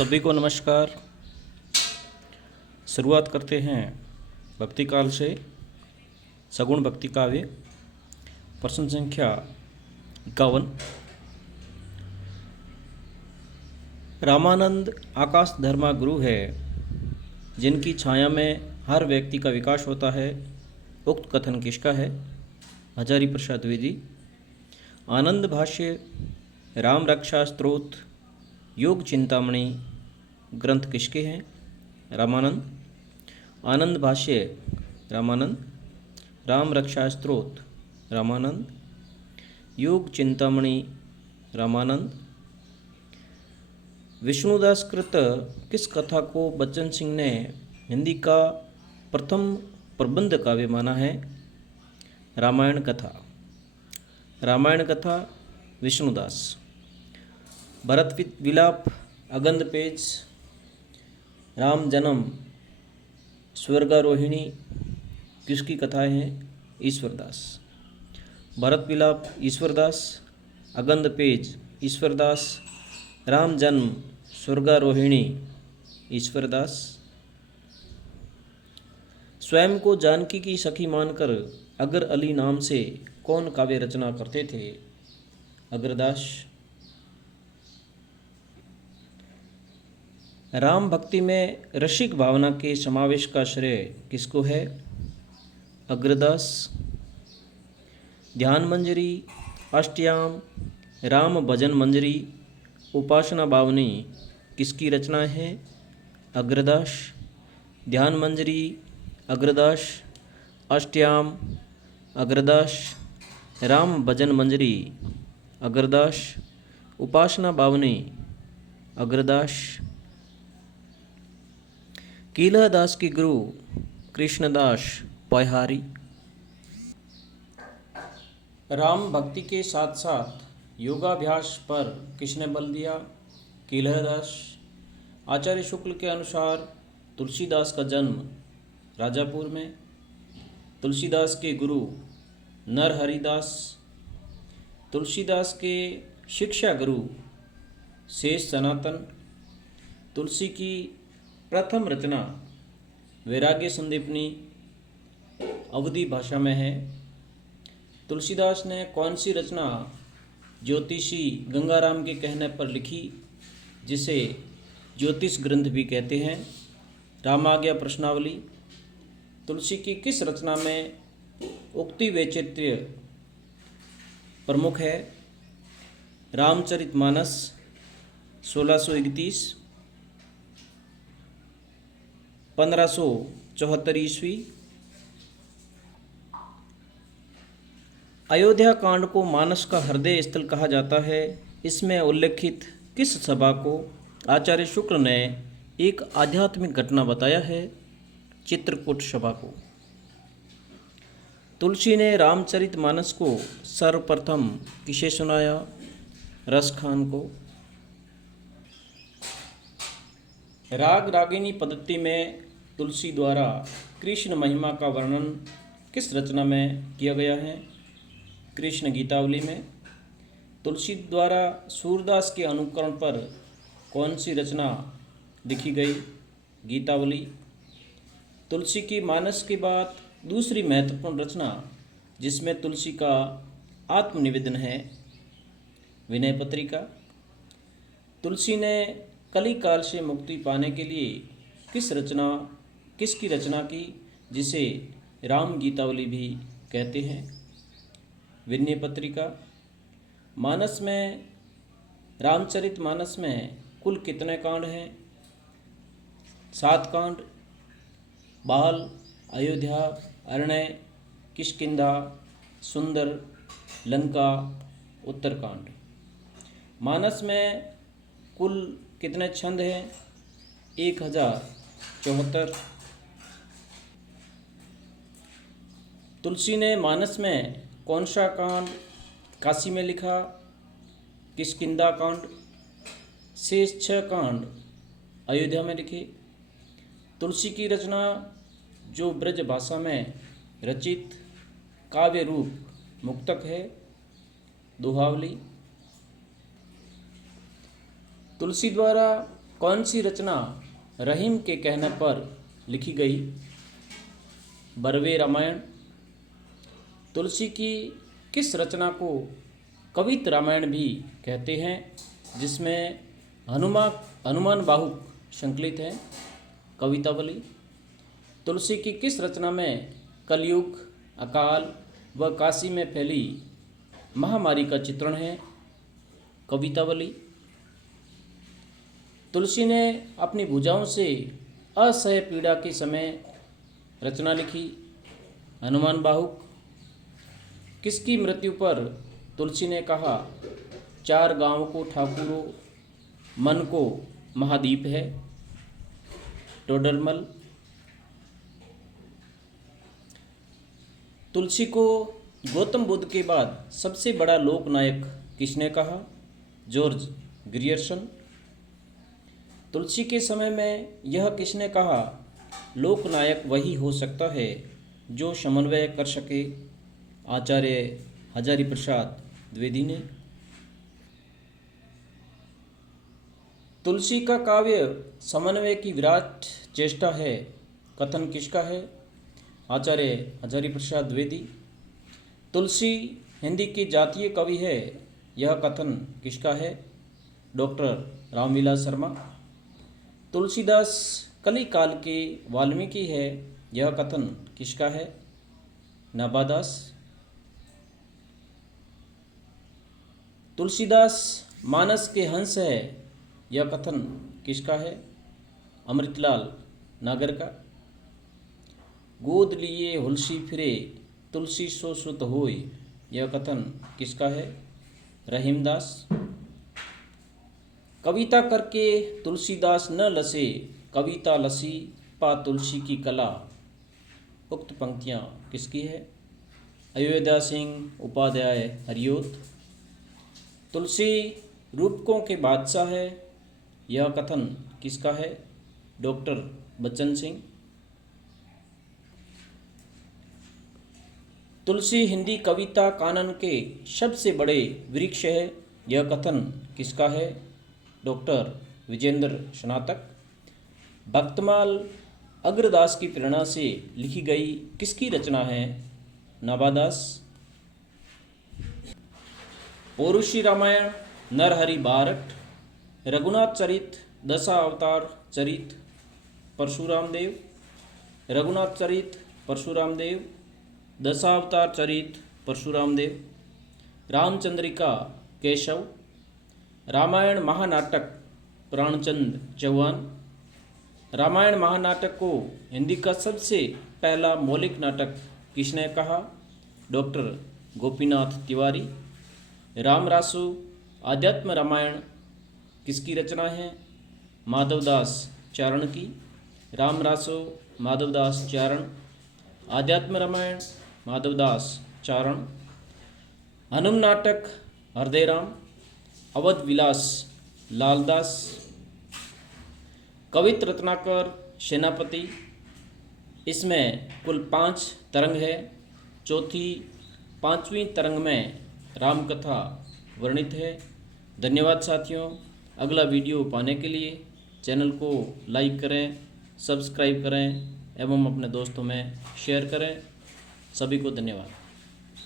सभी को नमस्कार। शुरुआत करते हैं भक्ति काल से। सगुण भक्ति काव्य प्रश्न संख्या 51। रामानंद आकाश धर्मा गुरु है, जिनकी छाया में हर व्यक्ति का विकास होता है। उक्त कथन किसका है? हजारी प्रसाद द्विवेदी। आनंद भाष्य राम रक्षा स्त्रोत योग चिंतामणि ग्रंथ किसके हैं? रामानंद। आनंद भाष्य रामानंद। राम रक्षा स्त्रोत रामानंद। योग चिंतामणि रामानंद। विष्णुदास कृत किस कथा को बच्चन सिंह ने हिंदी का प्रथम प्रबंध काव्य माना है? रामायण कथा। रामायण कथा विष्णुदास। भरत विलाप अगंध पेज राम जन्म स्वर्गारोहिणी किसकी कथाएं हैं? ईश्वरदास। भरत विलाप ईश्वरदास, अगंध पेज ईश्वरदास, राम जन्म स्वर्गारोहिणी ईश्वरदास। स्वयं को जानकी की सखी मानकर अगर अली नाम से कौन काव्य रचना करते थे? अग्रदास। राम भक्ति में रसिक भावना के समावेश का श्रेय किसको है? अग्रदास। ध्यान मंजरी, अष्टयाम, राम भजन मंजरी, उपासना बावनी किसकी रचना है? अग्रदास। ध्यान मंजरी अग्रदास, अष्टयाम अग्रदास, राम भजन मंजरी अग्रदास, उपासना बावनी अग्रदास। कीलहदास की गुरु कृष्णदास पौहारी। राम भक्ति के साथ साथ योगाभ्यास पर किसने बल दिया? कीलहदास। आचार्य शुक्ल के अनुसार तुलसीदास का जन्म राजापुर में। तुलसीदास के गुरु नरहरिदास। तुलसीदास के शिक्षा गुरु शेष सनातन। तुलसी की प्रथम रचना वैराग्य संदीपनी अवधी भाषा में है। तुलसीदास ने कौन सी रचना ज्योतिषी गंगाराम के कहने पर लिखी, जिसे ज्योतिष ग्रंथ भी कहते हैं? रामाज्ञा प्रश्नावली। तुलसी की किस रचना में उक्ति वैचित्र्य प्रमुख है? रामचरितमानस 1631, 1574 ईस्वी। अयोध्या कांड को मानस का हृदय स्थल कहा जाता है। इसमें उल्लेखित किस सभा को आचार्य शुक्ल ने एक आध्यात्मिक घटना बताया है? चित्रकूट सभा को। तुलसी ने रामचरितमानस को सर्वप्रथम किसे सुनाया? रस खान को। राग रागिनी पद्धति में तुलसी द्वारा कृष्ण महिमा का वर्णन किस रचना में किया गया है? कृष्ण गीतावली में। तुलसी द्वारा सूरदास के अनुकरण पर कौन सी रचना लिखी गई? गीतावली। तुलसी की मानस के बाद दूसरी महत्वपूर्ण रचना जिसमें तुलसी का आत्मनिवेदन है, विनय पत्रिका। तुलसी ने कली काल से मुक्ति पाने के लिए किसकी रचना की, जिसे राम गीतावली भी कहते हैं? विनय पत्रिका। मानस में रामचरितमानस में कुल कितने कांड हैं? 7 कांड। बाल, अयोध्या, अरण्य, किष्किंधा, सुंदर, लंका, उत्तरकांड। मानस में कुल कितने छंद हैं? 1074। तुलसी ने मानस में कौन सा कांड काशी में लिखा? किष्किंधा कांड। शेष 6 कांड अयोध्या में लिखे। तुलसी की रचना जो ब्रज भाषा में रचित काव्य रूप मुक्तक है, दोहावली। तुलसी द्वारा कौन सी रचना रहीम के कहने पर लिखी गई? बरवे रामायण। तुलसी की किस रचना को कवित रामायण भी कहते हैं, जिसमें हनुमान बाहुक संकलित है? कवितावली। तुलसी की किस रचना में कलयुग, अकाल व काशी में फैली महामारी का चित्रण है? कवितावली। तुलसी ने अपनी भुजाओं से असह्य पीड़ा के समय रचना लिखी? हनुमान बाहुक। किसकी मृत्यु पर तुलसी ने कहा, चार गांव को ठाकुरों, मन को महादीप है? टोडरमल। तुलसी को गौतम बुद्ध के बाद सबसे बड़ा लोकनायक किसने कहा? George Grierson. तुलसी के समय में यह किसने कहा, लोकनायक वही हो सकता है जो समन्वय कर सके? आचार्य हजारी प्रसाद द्विवेदी ने। तुलसी का काव्य समन्वय की विराट चेष्टा है, कथन किसका है? आचार्य हजारी प्रसाद द्विवेदी। तुलसी हिंदी की जातीय कवि है, यह कथन किसका है? डॉक्टर रामविलास शर्मा। तुलसीदास कली काल के वाल्मीकि है, यह कथन किसका है? नाभादास। तुलसीदास मानस के हंस है, यह कथन किसका है? अमृतलाल नागर का। गोद लिए हुलसी फिरे तुलसी सो सुत होय, यह कथन किसका है? रहीमदास। कविता करके तुलसीदास न लसे, कविता लसी पा तुलसी की कला, उक्त पंक्तियाँ किसकी है? अयोध्या सिंह उपाध्याय हरियोत। तुलसी रूपकों के बादशाह है, यह कथन किसका है? डॉक्टर बच्चन सिंह। तुलसी हिंदी कविता कानन के सबसे बड़े वृक्ष है, यह कथन किसका है? डॉक्टर विजेंद्र स्नातक। भक्तमाल अग्रदास की प्रेरणा से लिखी गई किसकी रचना है? नाभादास। पौरुषी रामायण, नरहरि बारठ, रघुनाथ चरित, दशावतार चरित, परशुराम देव। रघुनाथ चरित परशुराम देव, दशावतार चरित परशुराम देव। रामचंद्रिका केशव। रामायण महानाटक प्राणचंद चौहान। रामायण महानाटक को हिंदी का सबसे पहला मौलिक नाटक किसने कहा? डॉक्टर गोपीनाथ तिवारी। रामरासु आध्यात्म रामायण किसकी रचना है? माधवदास चारण की। रामरासु माधवदास चारण। आध्यात्म रामायण माधवदास चारण। हनुम नाटक हृदयराम। अवध विलास लालदास। कवित रत्नाकर सेनापति। इसमें कुल 5 तरंग है। चौथी 5वीं तरंग में रामकथा वर्णित है। धन्यवाद साथियों। अगला वीडियो पाने के लिए चैनल को लाइक करें, सब्सक्राइब करें एवं अपने दोस्तों में शेयर करें। सभी को धन्यवाद।